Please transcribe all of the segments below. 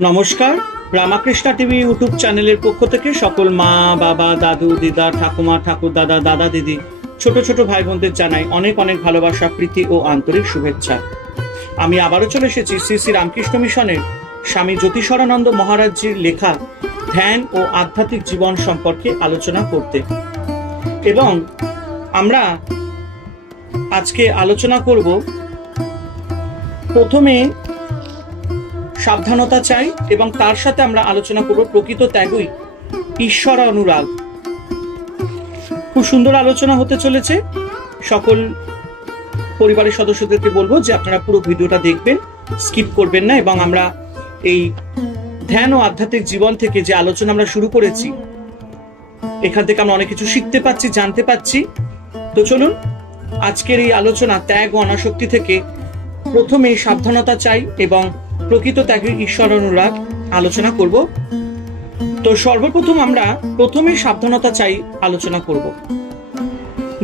নমস্কার, Ramakrishna TV YouTube চ্যানেলের পক্ষ থেকে সকল মা, বাবা, দাদু, দিদা, ঠাকুমা, ঠাকুর দাদা, দাদা, দিদি, ছোট ছোট ভাই বোনদের জানাই অনেক অনেক ভালোবাসা, প্রীতি ও আন্তরিক শুভেচ্ছা। আমি আবারও চলে এসেছি শ্রী শ্রী রামকৃষ্ণ মিশনের স্বামী জ্যোতিষরানন্দ মহারাজজির লেখা ধ্যান ও আধ্যাত্মিক জীবন সম্পর্কে আলোচনা করতে। এবং আমরা আজকে আলোচনা করব, প্রথমে সাবধানতা চাই এবং তার সাথে আমরা আলোচনা করব প্রকৃত ত্যাগই ঈশ্বর অনুরাগ। খুব সুন্দর আলোচনা হতে চলেছে। সকল পরিবারের সদস্যদেরকে বলবো যে আপনারা পুরো ভিডিওটা দেখবেন, স্কিপ করবেন না। এবং আমরা এই ধ্যান ও আধ্যাত্মিক জীবন থেকে যে আলোচনা আমরা শুরু করেছি, এখান থেকে আমরা অনেক কিছু শিখতে পাচ্ছি, জানতে পাচ্ছি। তো চলুন আজকের এই আলোচনা ত্যাগ ও অনাসক্তি থেকে প্রথমে সাবধানতা চাই এবং প্রকৃত ত্যাগের ঈশ্বর অনুরাগ আলোচনা করব। তো সর্বপ্রথম আমরা প্রথমে সাবধানতা চাই আলোচনা করব।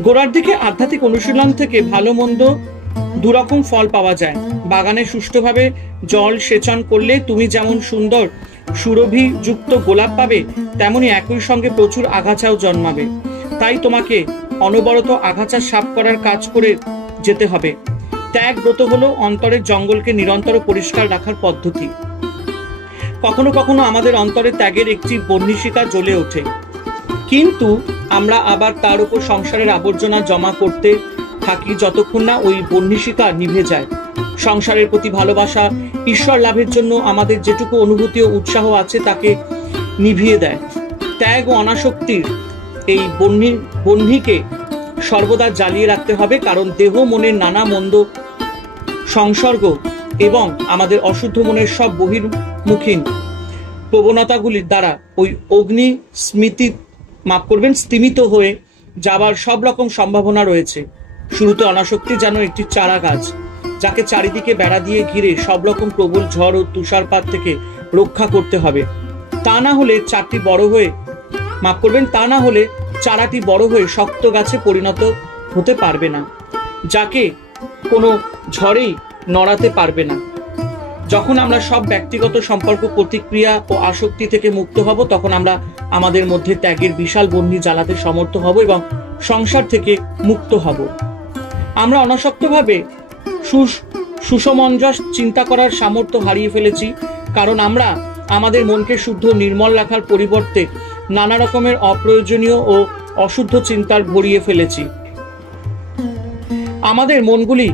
গোড়ার দিকে আধ্যাত্মিক অনুশীলন থেকে ভালো মন্দ দুরকম ফল পাওয়া যায়। বাগানে সুষ্ঠুভাবে জল সেচন করলে তুমি যেমন সুন্দর সুরভিযুক্ত গোলাপ পাবে, তেমনি একই সঙ্গে প্রচুর আগাছাও জন্মাবে। তাই তোমাকে অনবরত আগাছা সাফ করার কাজ করে যেতে হবে। ত্যাগ ব্রত হলো অন্তরের জঙ্গলকে নিরন্তর পরিষ্কার রাখার পদ্ধতি। কখনো কখনো আমাদের অন্তরে ত্যাগের একটি বহ্নিশিখা জ্বলে ওঠে, কিন্তু আমরা আবার তার উপর সংসারের আবর্জনা জমা করতে থাকি যতক্ষণ না ওই বহ্নিশিখা নিভে যায়। সংসারের প্রতি ভালোবাসা, ঈশ্বর লাভের জন্য আমাদের যেটুকু অনুভূতি ও উৎসাহ আছে তাকে নিভিয়ে দেয়। ত্যাগ ও অনাসক্তির এই বহ্নিকে সর্বদা জ্বালিয়ে রাখতে হবে, কারণ দেহ মনের নানা মন্দ সংসর্গ এবং আমাদের অশুদ্ধ মনের সব বহির্মুখী প্রবণতাগুলির দ্বারা ওই অগ্নি স্তিমিত হয়ে যাবার সব রকম সম্ভাবনা রয়েছে। শুরুতে অনাসক্তি যেন একটি চারা গাছ, যাকে চারিদিকে বেড়া দিয়ে ঘিরে সব রকম প্রবল ঝড় ও তুষারপাত থেকে রক্ষা করতে হবে। তা না হলে চারাটি বড় হয়ে শক্ত গাছে পরিণত হতে পারবে না, যাকে কোনো ঝড়েই নড়াতে পারবে না। যখন আমরা সব ব্যক্তিগত সম্পর্ক, প্রতিক্রিয়া ও আসক্তি থেকে মুক্ত হব, তখন আমরা আমাদের মধ্যে ত্যাগের বিশাল বহ্নি জ্বালাতে সমর্থ হব এবং সংসার থেকে মুক্ত হব। আমরা অনাসক্তভাবে সুসমঞ্জস চিন্তা করার সামর্থ্য হারিয়ে ফেলেছি, কারণ আমরা আমাদের মনকে শুদ্ধ নির্মল রাখার পরিবর্তে নানা রকমের অপ্রয়োজনীয় ও অশুদ্ধ চিন্তার ভরিয়ে ফেলেছি। আমাদের মনগুলি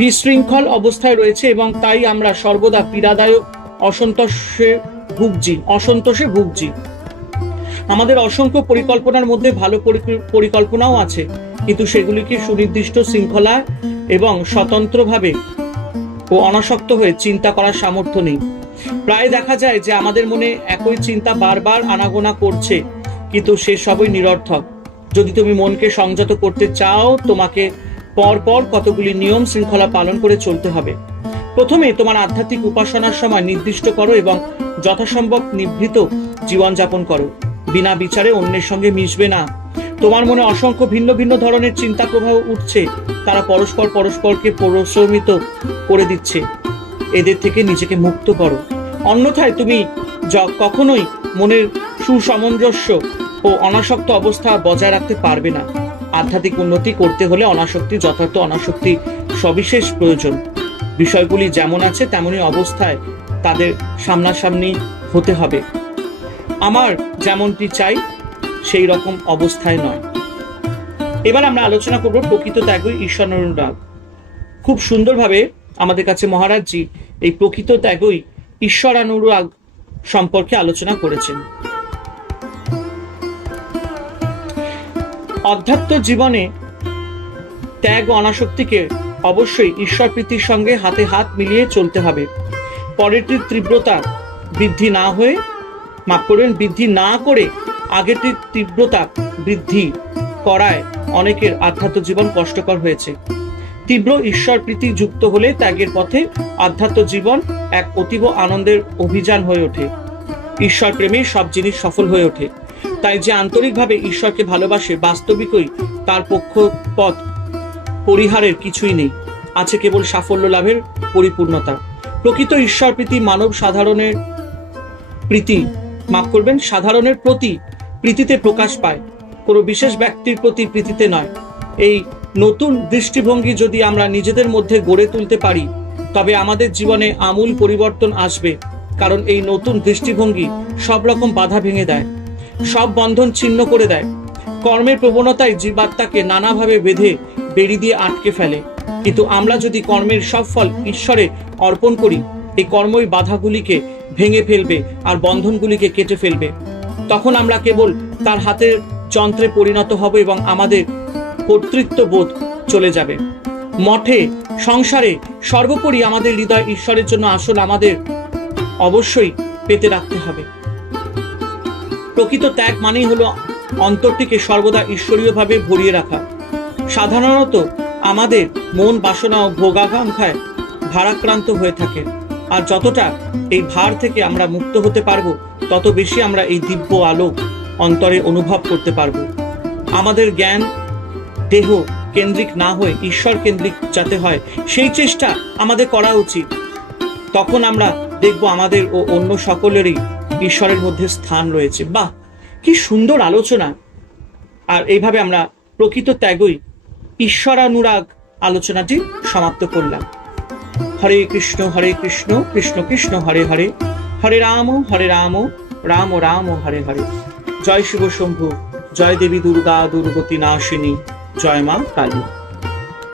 বিশৃঙ্খল অবস্থায় রয়েছে এবং তাই আমরা সর্বদা পীড়াদায়ক অসন্তোষে ভুগছি। আমাদের অসংখ্য পরিকল্পনার মধ্যে ভালো পরিকল্পনাও আছে, কিন্তু সেগুলিকে সুনির্দিষ্ট শৃঙ্খলা এবং স্বতন্ত্রভাবে ও অনাসক্ত হয়ে চিন্তা করার সামর্থ্য নেই। প্রায় দেখা যায় যে আমাদের মনে একই চিন্তা বারবার আনাগোনা করছে, কিন্তু সে সবই নিরর্থক। যদি তুমি মনকে সংযত করতে চাও, তোমাকে পরপর কতগুলি নিয়ম শৃঙ্খলা পালন করে চলতে হবে। প্রথমে তোমার আধ্যাত্মিক উপাসনার সময় নির্দিষ্ট করো এবং যথাসম্ভব নিভৃত জীবনযাপন করো। বিনা বিচারে অন্যের সঙ্গে মিশবে না। তোমার মনে অসংখ্য ভিন্ন ভিন্ন ধরনের চিন্তা প্রবাহ উঠছে, তারা পরস্পরকে প্রশমিত করে দিচ্ছে। এদের থেকে নিজেকে মুক্ত করো, অন্যথায় তুমি কখনোই মনের সুসামঞ্জস্য ও অনাসক্ত অবস্থা বজায় রাখতে পারবে না। আধ্যাত্মিক উন্নতি করতে হলে যথার্থ অনাসক্তি সবিশেষ প্রয়োজন। বিষয়গুলি যেমন আছে তেমনই অবস্থায় তাদের সামনাসামনি হতে হবে। আমার যেমনটি চাই সেই রকম অবস্থায় নয়। এবার আমরা আলোচনা করব প্রকৃত ত্যাগই ঈশ্বর অনুরাগ। খুব সুন্দরভাবে আমাদের কাছে মহারাজজি এই প্রকৃত ত্যাগই ঈশ্বর অনুরাগ সম্পর্কে আলোচনা করেছেন। অধ্যাত্ম জীবনে ত্যাগ ও অনাসক্তিকে অবশ্যই ঈশ্বর প্রীতির সঙ্গে হাতে হাত মিলিয়ে চলতে হবে। পরেরটির তীব্রতা বৃদ্ধি না করে আগেরটির তীব্রতা বৃদ্ধি করায় অনেকের আধ্যাত্ম জীবন কষ্টকর হয়েছে। তীব্র ঈশ্বর প্রীতি যুক্ত হলে ত্যাগের পথে আধ্যাত্ম জীবন এক অতীব আনন্দের অভিযান হয়ে ওঠে। ঈশ্বর প্রেমে সব জিনিস সফল হয়ে ওঠে। তাই যে আন্তরিকভাবে ঈশ্বরকে ভালোবাসে, বাস্তবিকই তার পথ পরিহারের কিছুই নেই, আছে কেবল সাফল্য লাভের পরিপূর্ণতা। প্রকৃত ঈশ্বর প্রীতি মানব সাধারণের প্রীতি, মাফ করবেন, সাধারণের প্রতি প্রীতিতে প্রকাশ পায়, কোনো বিশেষ ব্যক্তির প্রতি প্রীতিতে নয়। এই নতুন দৃষ্টিভঙ্গি যদি আমরা নিজেদের মধ্যে গড়ে তুলতে পারি তবে আমাদের জীবনে আমূল পরিবর্তন আসবে। কারণ এই নতুন দৃষ্টিভঙ্গি সব রকম বাধা ভেঙে দেয়, সব বন্ধন ছিন্ন করে দেয়। কর্মের প্রবণতায় জীবাত্মাকে নানাভাবে বেঁধে বেড়ি দিয়ে আটকে ফেলে, কিন্তু আমরা যদি কর্মের সব ফল ঈশ্বরে অর্পণ করি, এই কর্মই বাধাগুলিকে ভেঙে ফেলবে আর বন্ধনগুলিকে কেটে ফেলবে। তখন আমরা কেবল তার হাতের যন্ত্রে পরিণত হব এবং আমাদের কর্তৃত্ব বোধ চলে যাবে। মঠে, সংসারে, সর্বোপরি আমাদের হৃদয় ঈশ্বরের জন্য আসল আমাদের অবশ্যই পেতে রাখতে হবে। প্রকৃত ত্যাগ মানেই হলো অন্তরটিকে সর্বদা ঈশ্বরীয়ভাবে ভরিয়ে রাখা। সাধারণত আমাদের মন বাসনা ও ভোগাকাঙ্ক্ষায় ভারাক্রান্ত হয়ে থাকে, আর যতটা এই ভার থেকে আমরা মুক্ত হতে পারবো তত বেশি আমরা এই দিব্য আলোক অন্তরে অনুভব করতে পারবো। আমাদের জ্ঞান দেহ কেন্দ্রিক না হয়ে ঈশ্বর কেন্দ্রিক যাতে হয় সেই চেষ্টা আমাদের করা উচিত। তখন আমরা দেখব আমাদের ও অন্য সকলেরই ঈশ্বরের মধ্যে স্থান রয়েছে। বাহ, কি সুন্দর আলোচনা! আর এইভাবে আমরা প্রকৃত ত্যাগই ঈশ্বরানুরাগ আলোচনাটি সমাপ্ত করলাম। হরে কৃষ্ণ কৃষ্ণ কৃষ্ণ হরে হরে, হরে রাম রাম রাম হরে হরে। জয় শিব শম্ভু, জয় দেবী দুর্গা দুর্গতি নাশিনী, জয় মা কালী।